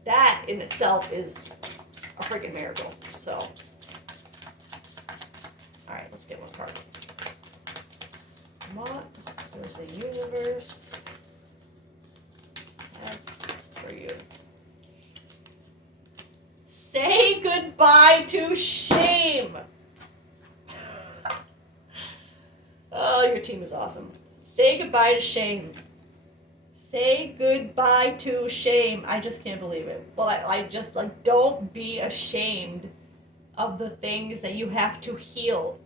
that in itself is a freaking miracle. So, all right, let's get one card. What does the universe have for you? Say goodbye to shame. Oh, your team is awesome. Say goodbye to shame. Say goodbye to shame. I just can't believe it. Well, I just, like, don't be ashamed of the things that you have to heal.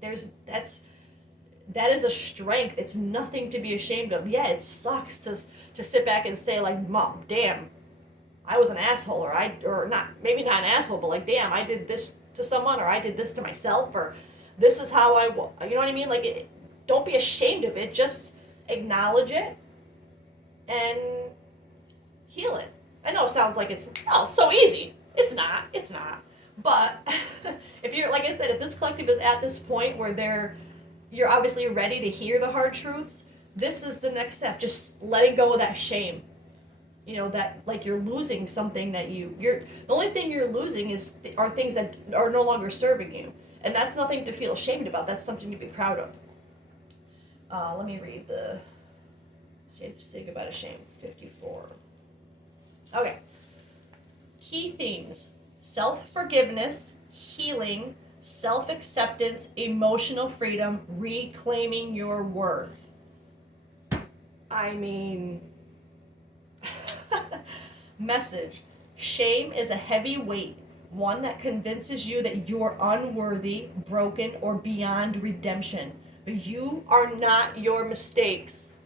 That is a strength. It's nothing to be ashamed of. Yeah, it sucks to sit back and say, like, Mom, damn, I was an asshole, or not, maybe not an asshole, but like, damn, I did this to someone, or I did this to myself, or this is how you know what I mean? Like, don't be ashamed of it. Just acknowledge it and heal it. I know it sounds like it's so easy. It's not. But if you're, like I said, if this collective is at this point where you're obviously ready to hear the hard truths, this is the next step. Just letting go of that shame. That, like, you're losing something that the only thing you're losing are things that are no longer serving you. And that's nothing to feel ashamed about. That's something to be proud of. Let me read the Say Goodbye to Shame, 54. Okay. Key themes: self-forgiveness, healing, self-acceptance, emotional freedom, reclaiming your worth. I mean, message: shame is a heavy weight, one that convinces you that you're unworthy, broken, or beyond redemption. But you are not your mistakes.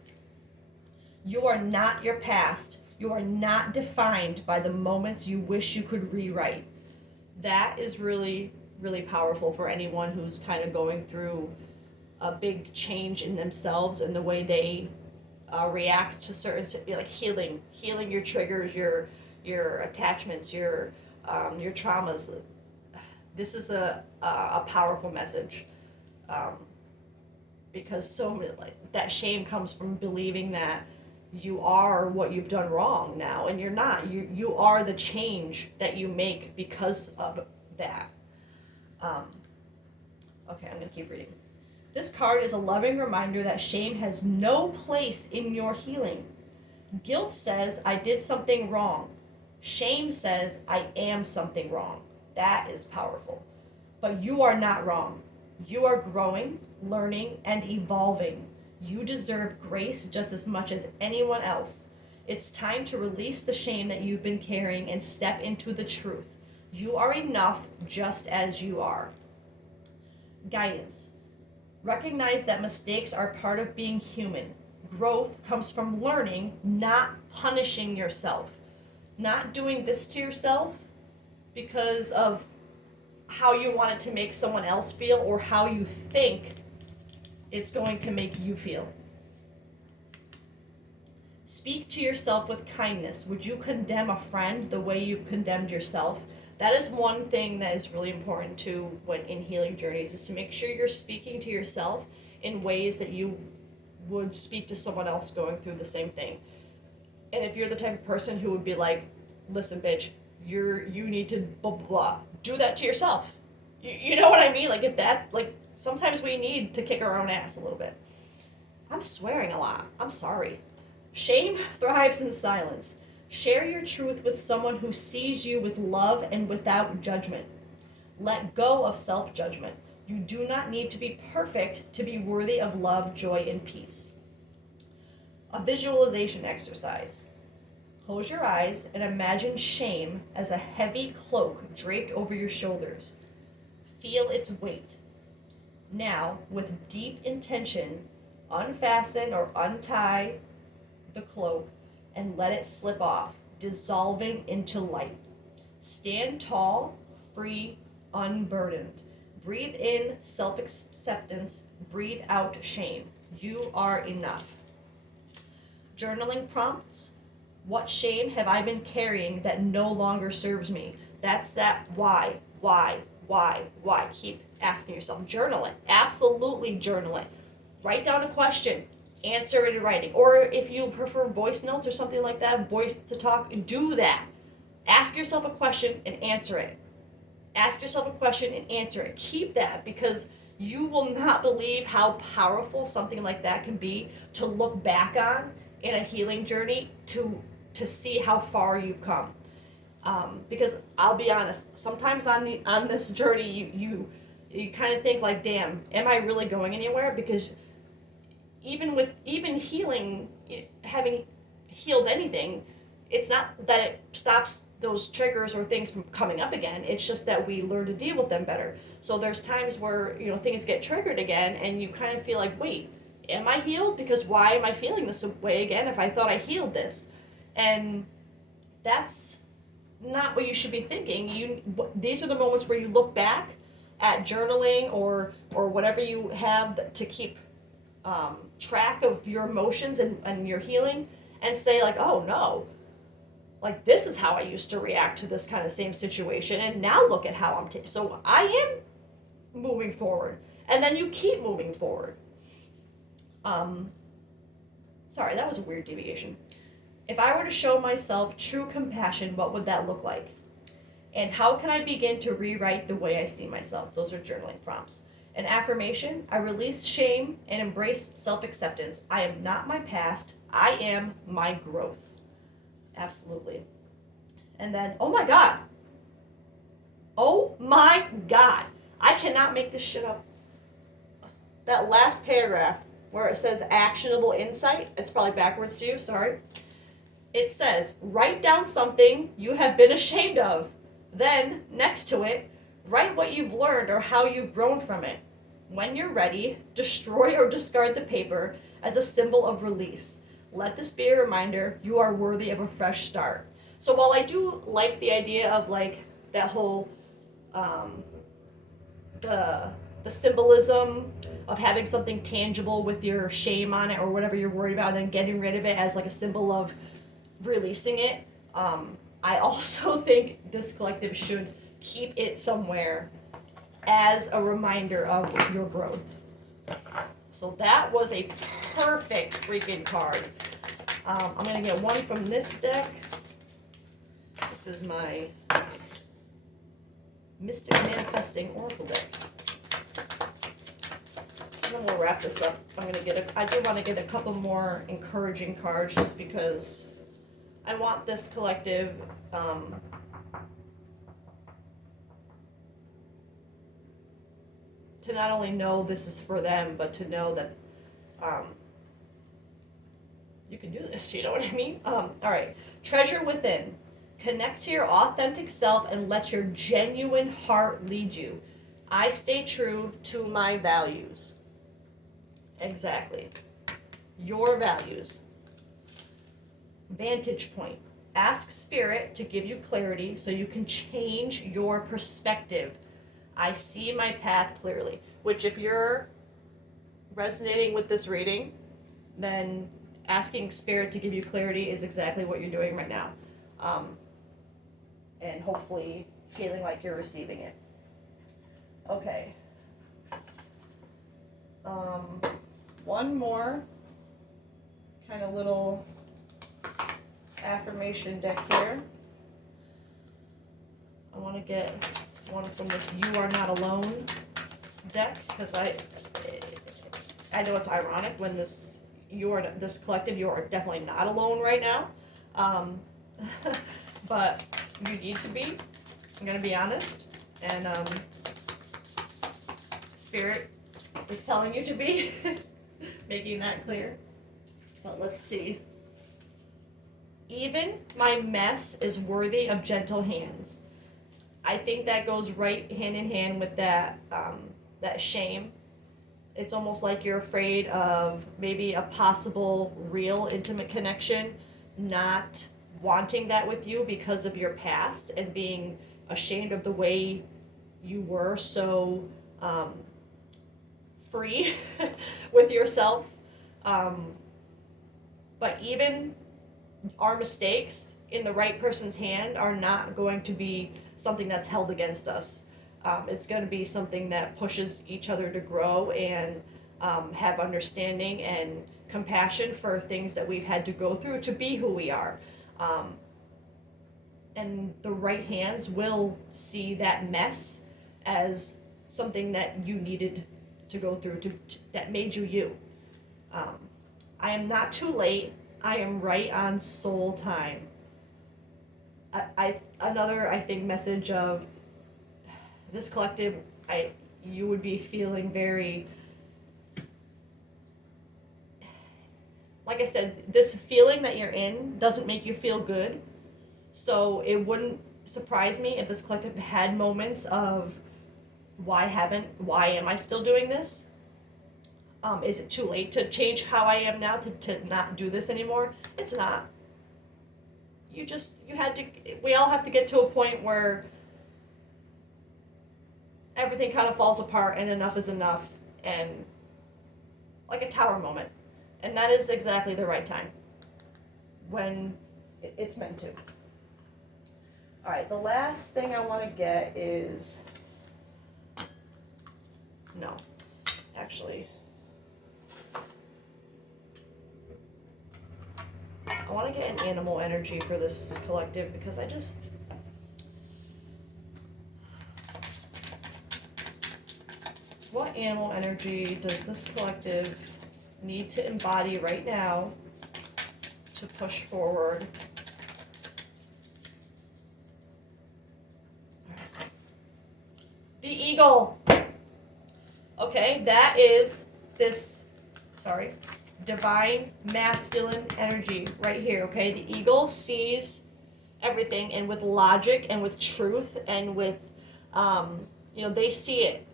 You are not your past. You are not defined by the moments you wish you could rewrite. That is really, really powerful for anyone who's kind of going through a big change in themselves and the way they react to certain, like healing your triggers, your attachments, your traumas. This is a powerful message, because so many, like, that shame comes from believing that you are what you've done wrong now, and you're not. You are the change that you make because of that. Okay, I'm gonna keep reading. This card is a loving reminder that shame has no place in your healing. Guilt says, I did something wrong. Shame says, I am something wrong. That is powerful. But you are not wrong. You are growing, learning, and evolving. You deserve grace just as much as anyone else. It's time to release the shame that you've been carrying and step into the truth. You are enough just as you are. Guidance. Recognize that mistakes are part of being human. Growth comes from learning, not punishing yourself. Not doing this to yourself because of how you want it to make someone else feel or how you think it's going to make you feel. Speak to yourself with kindness. Would you condemn a friend the way you've condemned yourself? That is one thing that is really important too when in healing journeys, is to make sure you're speaking to yourself in ways that you would speak to someone else going through the same thing. And if you're the type of person who would be like, listen, bitch, you need to blah blah blah, do that to yourself. You know what I mean? Like, if that, like, sometimes we need to kick our own ass a little bit. I'm swearing a lot. I'm sorry. Shame thrives in silence. Share your truth with someone who sees you with love and without judgment. Let go of self-judgment. You do not need to be perfect to be worthy of love, joy, and peace. A visualization exercise. Close your eyes and imagine shame as a heavy cloak draped over your shoulders. Feel its weight. Now, with deep intention, unfasten or untie the cloak and let it slip off, dissolving into light. Stand tall, free, unburdened. Breathe in self-acceptance, breathe out shame. You are enough. Journaling prompts. What shame have I been carrying that no longer serves me? That's that why. Keep asking yourself. Journal it. Absolutely journal it. Write down a question. Answer it in writing. Or if you prefer voice notes or something like that, voice to talk, do that. Ask yourself a question and answer it. Ask yourself a question and answer it. Keep that, because you will not believe how powerful something like that can be to look back on in a healing journey to see how far you've come. Because I'll be honest, sometimes on this journey you kind of think like, damn, am I really going anywhere? Because even healing, having healed anything, it's not that it stops those triggers or things from coming up again. It's just that we learn to deal with them better. So there's times where, things get triggered again and you kind of feel like, wait, am I healed? Because why am I feeling this way again if I thought I healed this? And that's not what you should be thinking. These are the moments where you look back at journaling or whatever you have to keep track of your emotions and your healing, and say like, oh no, like this is how I used to react to this kind of same situation, and now look at how so I am moving forward, and then you keep moving forward. Sorry, that was a weird deviation. If I were to show myself true compassion, what would that look like? And how can I begin to rewrite the way I see myself? Those are journaling prompts. An affirmation: I release shame and embrace self-acceptance. I am not my past. I am my growth. Absolutely. And then, oh my God. Oh my God. I cannot make this shit up. That last paragraph where it says actionable insight, it's probably backwards to you, sorry. It says, write down something you have been ashamed of. Then, next to it, write what you've learned or how you've grown from it. When you're ready, destroy or discard the paper as a symbol of release. Let this be a reminder you are worthy of a fresh start. So while I do like the idea of like that whole the symbolism of having something tangible with your shame on it or whatever you're worried about, and then getting rid of it as like a symbol of releasing it. I also think this collective should keep it somewhere as a reminder of your growth. So that was a perfect freaking card. I'm going to get one from this deck. This is my Mystic Manifesting Oracle deck. And then we'll wrap this up. I do want to get a couple more encouraging cards just because I want this collective to not only know this is for them, but to know that you can do this, you know what I mean? Alright, treasure within. Connect to your authentic self and let your genuine heart lead you. I stay true to my values. Exactly. Your values. Vantage point. Ask Spirit to give you clarity so you can change your perspective. I see my path clearly. Which, if you're resonating with this reading, then asking Spirit to give you clarity is exactly what you're doing right now. And hopefully feeling like you're receiving it. Okay. One more kind of little affirmation deck here. I want to get one from this You Are Not Alone deck, because I know it's ironic when this collective, you are definitely not alone right now. But you need to be. I'm going to be honest. And Spirit is telling you to be. Making that clear. But let's see. Even my mess is worthy of gentle hands. I think that goes right hand in hand with that that shame. It's almost like you're afraid of maybe a possible real intimate connection, not wanting that with you because of your past and being ashamed of the way you were so free with yourself. But even our mistakes in the right person's hand are not going to be something that's held against us. It's going to be something that pushes each other to grow and have understanding and compassion for things that we've had to go through to be who we are. And the right hands will see that mess as something that you needed to go through that made you you. I am not too late. I am right on soul time. Another I think message of this collective, you would be feeling very, like I said, this feeling that you're in doesn't make you feel good. So it wouldn't surprise me if this collective had moments of why am I still doing this? Is it too late to change how I am now to not do this anymore? It's not. We all have to get to a point where everything kind of falls apart and enough is enough, and like a tower moment. And that is exactly the right time when it's meant to. Alright, the last thing I want to get is, no, actually, I want to get an animal energy for this collective because what animal energy does this collective need to embody right now to push forward The eagle. Okay, that is this, divine masculine energy right here, okay? The eagle sees everything, and with logic and with truth and with, they see it.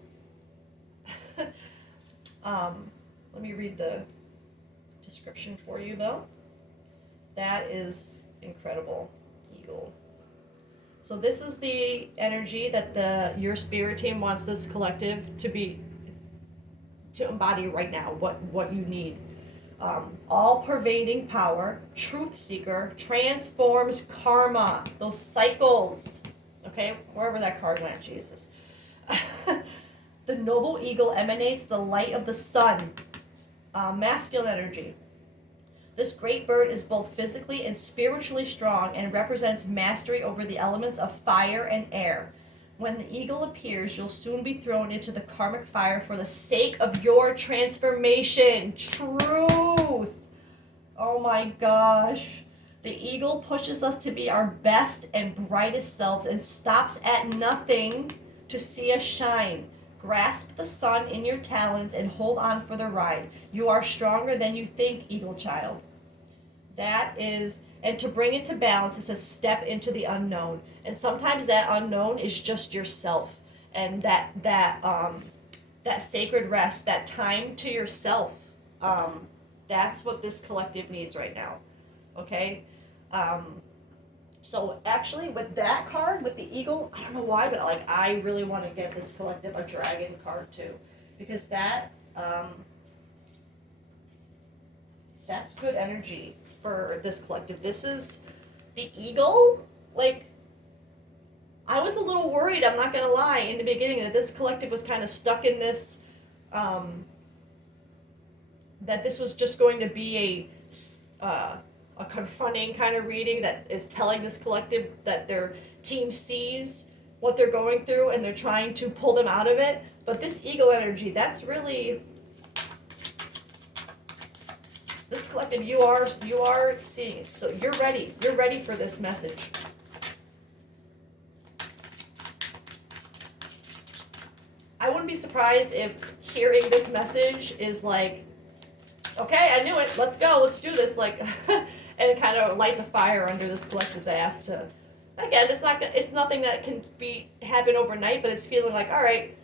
Let me read the description for you, though. That is incredible, eagle. So this is the energy that your spirit team wants this collective to embody right now. What you need. All-pervading power, truth seeker, transforms karma. Those cycles. Okay, wherever that card went, Jesus. The noble eagle emanates the light of the sun. Masculine energy. This great bird is both physically and spiritually strong and represents mastery over the elements of fire and air. When the eagle appears, you'll soon be thrown into the karmic fire for the sake of your transformation. Truth! Oh my gosh. The eagle pushes us to be our best and brightest selves and stops at nothing to see us shine. Grasp the sun in your talons and hold on for the ride. You are stronger than you think, eagle child. That is, and to bring it to balance, it says step into the unknown. And sometimes that unknown is just yourself. And that sacred rest, that time to yourself, that's what this collective needs right now. Okay? So actually, with that card, with the eagle, I don't know why, but I really want to get this collective a dragon card too, because that's good energy for this collective. This is the eagle. I was a little worried. I'm not gonna lie. In the beginning, that this collective was kind of stuck in this. That this was just going to be a confronting kind of reading that is telling this collective that their team sees what they're going through and they're trying to pull them out of it. But this eagle energy, that's really this collective. You are seeing it, so you're ready. You're ready for this message. I wouldn't be surprised if hearing this message is like, okay, I knew it. Let's go. Let's do this. And it kind of lights a fire under this collective's ass to. Again, it's nothing that can happen overnight, but it's feeling like, all right,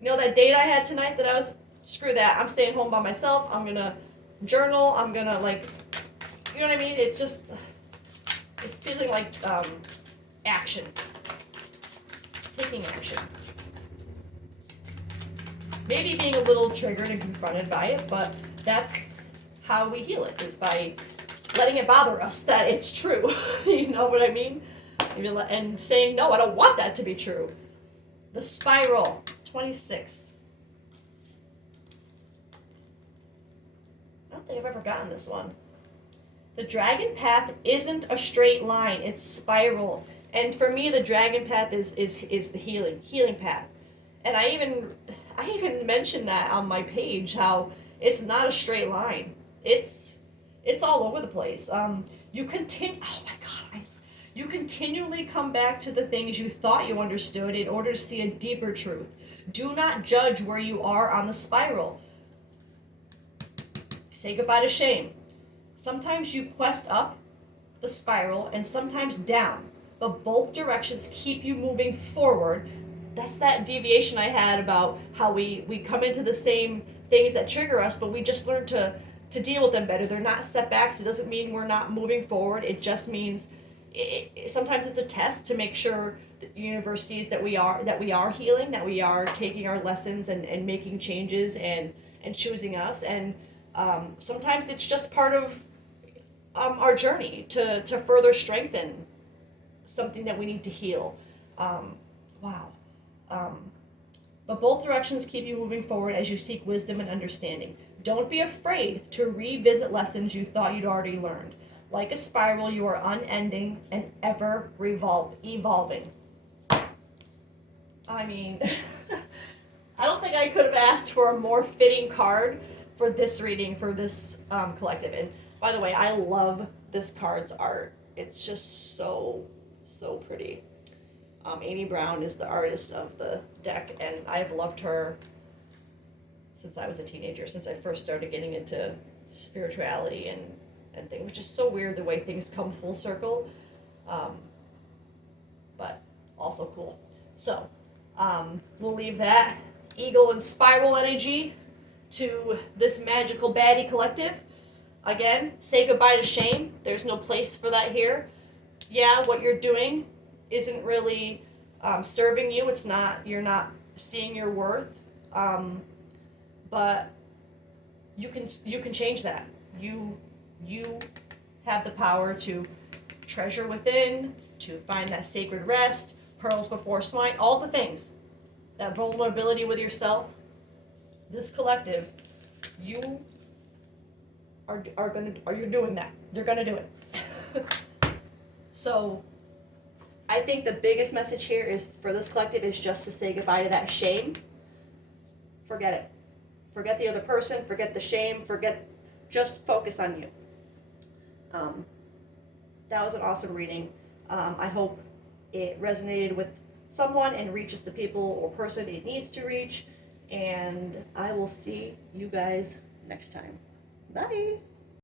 that date I had tonight that I was, screw that. I'm staying home by myself. I'm gonna journal. I'm gonna you know what I mean? It's just, it's feeling like action, taking action. Maybe being a little triggered and confronted by it, but that's how we heal it, is by letting it bother us that it's true. You know what I mean? And saying, no, I don't want that to be true. The spiral, 26. I don't think I've ever gotten this one. The dragon path isn't a straight line, it's spiral. And for me, the dragon path is the healing path. And I even mentioned that on my page, how it's not a straight line. It's all over the place. You continually come back to the things you thought you understood in order to see a deeper truth. Do not judge where you are on the spiral. Say goodbye to shame. Sometimes you quest up the spiral and sometimes down, but both directions keep you moving forward. That's that deviation I had about how we come into the same things that trigger us, but we just learn to deal with them better. They're not setbacks. It doesn't mean we're not moving forward. It just means sometimes it's a test to make sure the universe sees that we are healing, that we are taking our lessons and making changes and choosing us. And sometimes it's just part of our journey to further strengthen something that we need to heal. Wow. But both directions keep you moving forward as you seek wisdom and understanding. Don't be afraid to revisit lessons you thought you'd already learned. Like a spiral, you are unending and ever evolving. I mean, I don't think I could have asked for a more fitting card for this reading, for this collective. And by the way, I love this card's art. It's just so pretty. Amy Brown is the artist of the deck, and I've loved her since I was a teenager, since I first started getting into spirituality and things, which is so weird the way things come full circle, but also cool. So, we'll leave that eagle and spiral energy to this magical baddie collective. Again, say goodbye to shame. There's no place for that here. Yeah, what you're doing isn't really serving you. It's not. You're not seeing your worth. But you can change that. You have the power to treasure within, to find that sacred rest, pearls before swine, all the things. That vulnerability with yourself. This collective, you you're doing that. You're gonna do it. So I think the biggest message here is for this collective is just to say goodbye to that shame. Forget it. Forget the other person, forget the shame, just focus on you. That was an awesome reading. I hope it resonated with someone and reaches the people or person it needs to reach. And I will see you guys next time. Bye.